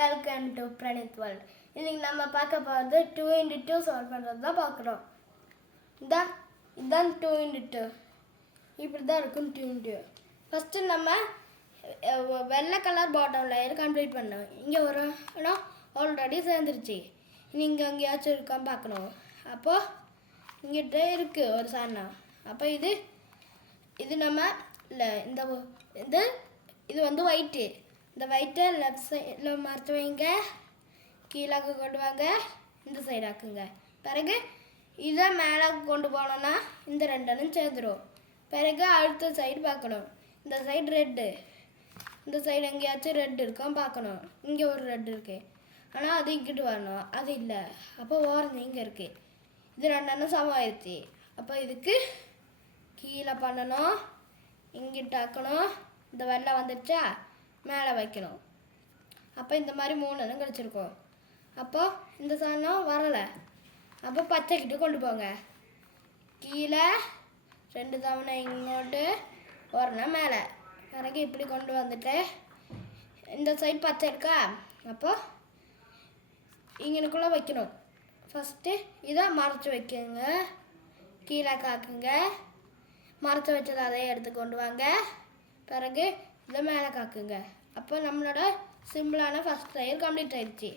Welcome to Praneeth world. இன்னைக்கு நம்ம பார்க்க போகிறது 2x2 சால்வ் பண்ணுறது தான் பார்க்குறோம். இதுதான் 2x2. இப்படி தான் இருக்கும் 2x2. ஃபஸ்ட்டு நம்ம வெள்ளை கலர் பாட்டம் லேயர் கம்ப்ளீட் பண்ணோம். இங்கே ஒரு இடம் ஆல்ரெடி சேர்ந்துருச்சு. இங்கே எங்கேயாச்சும் இருக்கான்னு பார்க்கணும். அப்போது இங்கிட்ட இருக்குது ஒரு சாணம். அப்போ இது நம்ம இல்லை இது வந்து ஒயிட்டு. இந்த ஒயிட்டை லெஃப்ட் சைடில் மறைச்சி வைங்க, கீழாக்க கொண்டு வாங்க, இந்த சைடாக்குங்க. பிறகு இதை மேலே கொண்டு போனோன்னா இந்த ரெண்டனும் சேர்ந்துடும். பிறகு அடுத்த சைடு பார்க்கணும். இந்த சைடு ரெட்டு, இந்த சைடு எங்கேயாச்சும் ரெட் இருக்கான்னு பார்க்கணும். இங்கே ஒரு ரெட் இருக்குது, ஆனால் அது இங்கிட்டு வரணும், அது இல்லை. அப்போ ஓரஞ்சு இங்கே இருக்குது. இது ரெண்டனும் சமம் ஆயிடுச்சு. அப்போ இதுக்கு கீழே பண்ணணும், இங்கிட்டு ஆக்கணும். இந்த வெள்ளை வந்துடுச்சா, மேலே வைக்கணும். அப்போ இந்த மாதிரி 3 கிடச்சிருக்கோம். அப்போ இந்த சாணம் வரலை. அப்போ பச்சைக்கிட்டு கொண்டு போங்க. கீழே 2 தவணை இங்கோட்டு வரணும் மேலே. பிறகு இப்படி கொண்டு வந்துட்டு இந்த சைடு பச்சை இருக்கா, அப்போ இங்கனுக்குள்ளே வைக்கணும். ஃபஸ்ட்டு இதை மறைச்சி வைக்குங்க, கீழே காக்குங்க. மறைச்சி வச்சதை அதே எடுத்து கொண்டு வாங்க. பிறகு இதை மேலே காக்குங்க. அப்போ நம்மளோட சிம்பிளான ஃபஸ்ட் லேயர் கம்ப்ளீட் ஆயிடுச்சு.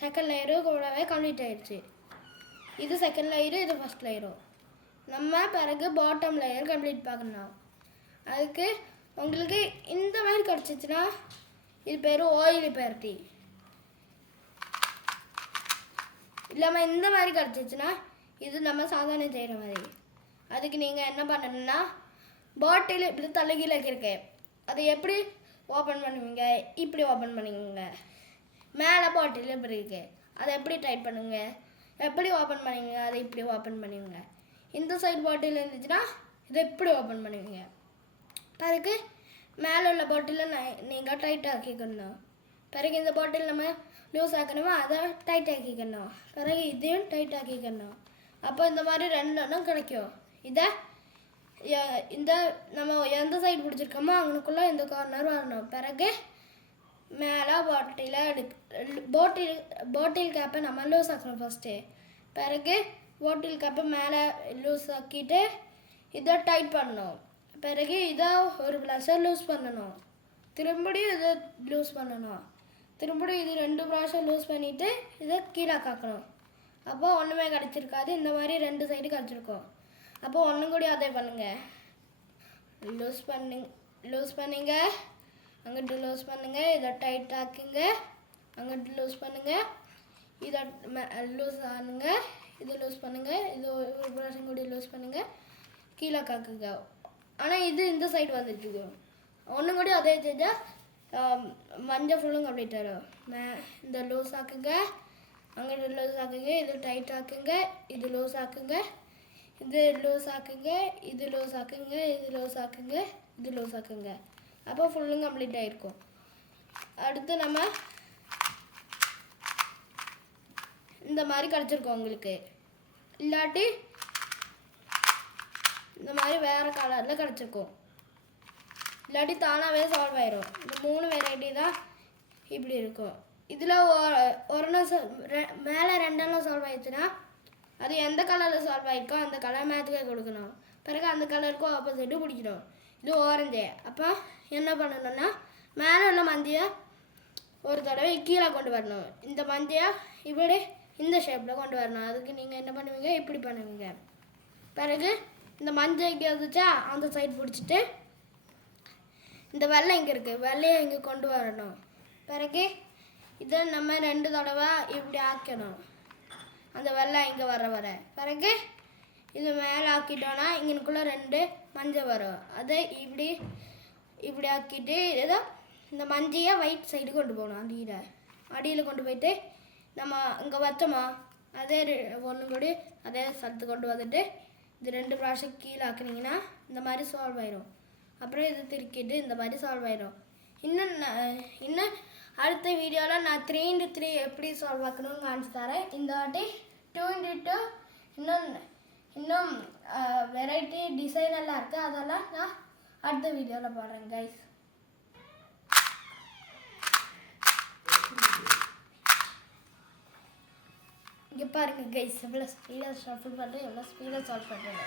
செகண்ட் லேயரும் கூடவே கம்ப்ளீட் ஆயிடுச்சு. இது செகண்ட் லேயரு, இது ஃபஸ்ட் லேயரும். நம்ம பிறகு பாட்டம் லேயர் கம்ப்ளீட் பார்க்கணும். அதுக்கு உங்களுக்கு இந்த மாதிரி கிடச்சிச்சின்னா இது பேர் ஆயிலி பேர்ட்டி. இல்லாமல் இந்த மாதிரி கிடச்சிச்சின்னா இது நம்ம சாதாரண செய்கிற மாதிரி. அதுக்கு நீங்கள் என்ன பண்ணணும்னா, பாட்டில் இப்படி தலைகீழ இருக்கு, அதை எப்படி ஓப்பன் பண்ணுவீங்க? இப்படி ஓப்பன் பண்ணுவீங்க. மேலே பாட்டில் இப்படி இருக்குது, அதை எப்படி டைட் பண்ணுவீங்க? எப்படி ஓப்பன் பண்ணுவீங்க? அதை இப்படி ஓப்பன் பண்ணுவீங்க. இந்த சைடு பாட்டில் இருந்துச்சுன்னா இதை இப்படி ஓப்பன் பண்ணுவீங்க. பிறகு மேலே உள்ள பாட்டிலில் நீங்கள் டைட் ஆக்கிக்கணும். பிறகு இந்த பாட்டில் நம்ம லூஸ் ஆக்கணுமோ அதை டைட் ஆக்கிக்கணும். பிறகு இதையும் டைட் ஆக்கிக்கணும். அப்போ இந்த மாதிரி 2 கிடைக்கும். இதை இந்த நம்ம எந்த சைடு பிடிச்சிருக்கோமோ அங்கனுக்குள்ளே இந்த கார்னர் வரணும். பிறகு மேலே பாட்டில் கேப்பை நம்ம லூஸ் ஆக்கணும் ஃபஸ்ட்டு. பிறகு பாட்டில் கேப்பை மேலே லூஸ் ஆக்கிட்டு இதை டைட் பண்ணணும். பிறகு இதை ஒரு ப்ளஸை லூஸ் பண்ணணும். திரும்படியும் இதை லூஸ் பண்ணணும். திரும்படியும் இது 2 ப்ராஷை லூஸ் பண்ணிவிட்டு இதை கீழே காக்கணும். அப்போ ஒன்றுமே கிடச்சிருக்காது. இந்த மாதிரி 2 சைடு கிடச்சிருக்கும். அப்போ ஒன்றும் கூட அதே பண்ணுங்கள். லூஸ் பண்ணுங்க, அங்கிட்டு லூஸ் பண்ணுங்கள், இதை டைட் ஆக்குங்க, அங்கிட்டு லூஸ் பண்ணுங்கள், இதை லூஸ் ஆனுங்க, இது லூஸ் பண்ணுங்கள், இது ஒரு ப்ராஷன் கூட லூஸ் பண்ணுங்கள், கீழே காக்குங்க. ஆனால் இது இந்த சைடு வந்துட்டு ஒன்றும் கூட அதே செஞ்சால் மஞ்சள் ஃபுல்லும் கம்ப்ளீட் ஆகிடும். இந்த லூஸ் ஆக்குங்க, அங்கிட்டு லூஸ் ஆக்குங்க, இது டைட் ஆக்குங்க, இது லூஸ் ஆக்குங்க, இது லூஸ் ஆக்குங்க, இது லூஸ் ஆக்குங்க, இது லூஸ் ஆக்குங்க, இது லூஸ் ஆக்குங்க. அப்போ ஃபுல்லும் கம்ப்ளீட் ஆகிருக்கும். அடுத்து நம்ம இந்த மாதிரி கிடச்சிருக்கோம் உங்களுக்கு. இல்லாட்டி இந்த மாதிரி வேறு கலரில் கிடச்சிருக்கும். இல்லாட்டி தானாகவே சால்வ் ஆயிரும். இந்த 3 வெரைட்டி தான் இப்படி இருக்கும். இதில் மேலே 2 சால்வ் ஆயிடுச்சுன்னா அது எந்த கலரில் சால்வ் ஆகிருக்கோ அந்த கலர் மேட்சுக்கே கொடுக்கணும். பிறகு அந்த கலருக்கும் ஆப்போசிட்டு பிடிக்கணும். இது ஆரஞ்சு. அப்போ என்ன பண்ணணும்னா, மேலே உள்ள மஞ்சையை ஒரு தடவை கீழே கொண்டு வரணும். இந்த மஞ்சையை இப்படி இந்த ஷேப்பில் கொண்டு வரணும். அதுக்கு நீங்கள் என்ன பண்ணுவீங்க? இப்படி பண்ணுவீங்க. பிறகு இந்த மஞ்சள் இங்கே வந்துச்சா, அந்த சைடு பிடிச்சிட்டு இந்த வெள்ளை இங்கே இருக்குது, வெள்ளையை இங்கே கொண்டு வரணும். பிறகு இதை நம்ம 2 தடவை இப்படி ஆக்கணும், அந்த வெள்ளை இங்கே வர. பிறகு இது மேலே ஆக்கிட்டோன்னா இங்கனுக்குள்ளே 2 மஞ்சள் வரும். அதை இப்படி ஆக்கிட்டு ஏதோ இந்த மஞ்சையை ஒயிட் சைடு கொண்டு போகணும். அடியில் கொண்டு போயிட்டு நம்ம இங்கே வச்சோமா அதே 1 கூடி அதே சத்து கொண்டு வந்துட்டு இது 2 ப்ராஷம் கீழே ஆக்குனீங்கன்னா இந்த மாதிரி சால்வ் ஆயிடும். அப்புறம் இது திருக்கிட்டு இந்த மாதிரி சால்வ் ஆயிடும். இன்னும் அடுத்த வீடியோவில் நான் 3x3 எப்படி சால்வ் ஆக்கணும்னு காமிச்சு தரேன். இந்த வாட்டி 2x2 இன்னும் வெரைட்டி டிசைன் எல்லாம் இருக்குது. அதெல்லாம் நான் அடுத்த வீடியோவில் போடுறேன் கைஸ். இங்கே பாருங்கள் கைஸ் எவ்வளோ ஸ்பீடாக ஷஃபிள் பண்ணுறேன், எவ்வளோ ஸ்பீடாக சால்வ் பண்ணுறேன்.